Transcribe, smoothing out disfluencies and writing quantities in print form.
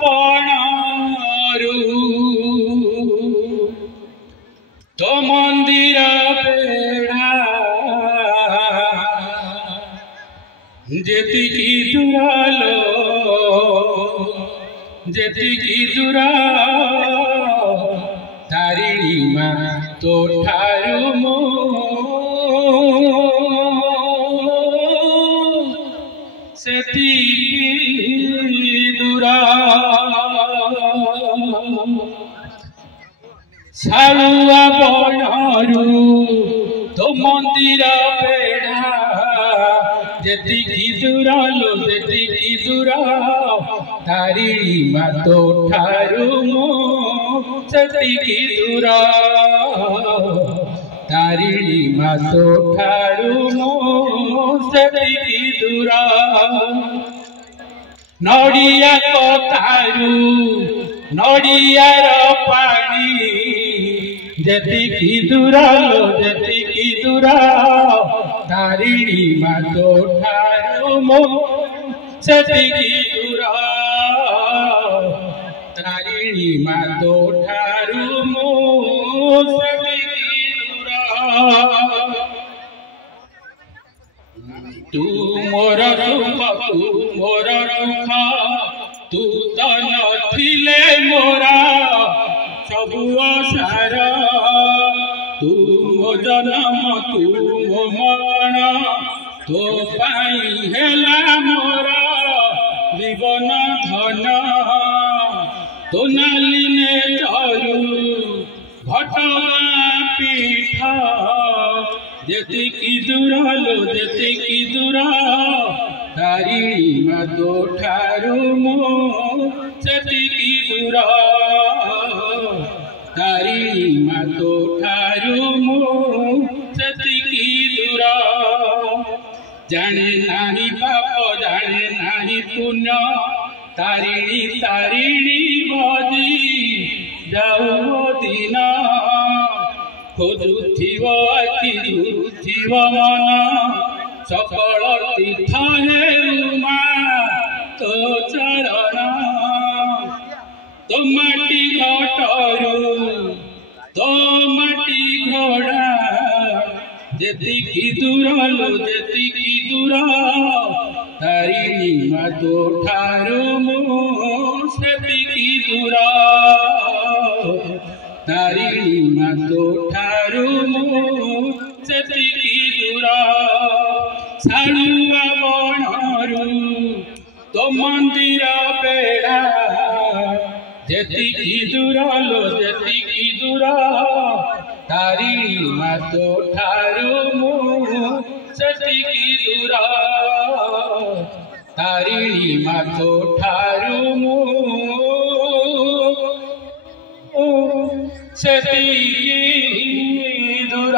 ବଣରୁ ତୋ ମନ୍ଦିର ବେଢ଼ା ଯେତିକି ଦୂର ଯେତିକି ଦୂର ତାରିଣୀ ମା ତୋ ଠାରୁ ମୁଁ ସେତିକି ଦୂର ଶାଳୁଆ ବଣରୁ ତୋ ମନ୍ଦିର ବେଢ଼ା ଯେତିକି ଦୂର ଯେତିକି ଦୂର ତାରିଣୀ ମା ତୋ ଠାରୁ ମୁଁ ସେତିକି ଦୂର ତାରିଣୀ ମା ତୋ ଠାରୁ ମୁଁ ସେତିକି ଦୂର ନଡ଼ିଆ କତାରୁ ନଡ଼ିଆର ପାଣି ଯେତିକି ଦୂର ଯେତିକି ଦୂର ତାରିଣୀ ମା ତୋ ଠାରୁ ମୁଁ ସେତିକି ଦୂର ତାରିଣୀ ମା ତୋ ଠାରୁ ମୁଁ ସେତିକି ଦୂର ତୁ ମୋର ସୁଖ ତୁ ମୋର ସୁଖ ତୁ ତ ନଥିଲେ ମୋର ସବୁ ଅସାର ତୁ ମୋ ଜନମ ତୁ ମୋ ମରଣ ତୋ ପାଇଁ ହେଲା ମୋର ଜୀବନ ଧନ ତୋ ନାଲିନେ ଚରୁ ଘଟଣା ପୀଠ ଯେତିକି ଦୂର ଯେତିକି ଦୂର ତାରିଣୀ ମା ତୋ ଠାରୁ ମୁଁ ସେତିକି ଦୂର ତାରିଣୀ ମା ତୋ ଠାରୁ ମୁଁ ସେତିକି ଦୂର ଜାଣେ ନାହିଁ ପାପ ଜାଣେ ନାହିଁ ପୁଣ୍ୟ ତାରିଣୀ ତାରିଣୀ ଭଜି ଯାଉ ଦିନ ଖୋଜୁଥିବ ଆଖି ଝୁରୁଥିବ ମନ ସକଳ ତୀର୍ଥ ହେଉ ମା ତୋ ଚରଣ ତୋ ମାଟି ଘଟରୁ ତୋ ମାଟି ଘୋଡ଼ା ଯେତିକି ଦୂର ଯେତିକି ଦୂର ତାରିଣୀ ମା ତୋ ଠାରୁ ମୁଁ ସେତିକି ଦୂର ତାରିଣୀ ମା ତୋ ଠାରୁ ମୁଁ ସେତିକି ଦୂର ଶାଳୁଆ ବଣରୁ ତୋ ମନ୍ଦିର ବେଢ଼ା ଯେତିକି ଦୂର ଯେତିକି ଦୂର ତାରିଣୀ ମା ତୋ ଠାରୁ ମୁଁ ସେତିକି ଦୂର ତାରିଣୀ ମା ତୋ ଠାରୁ ମୁଁ ସେତିକି ଦୂର।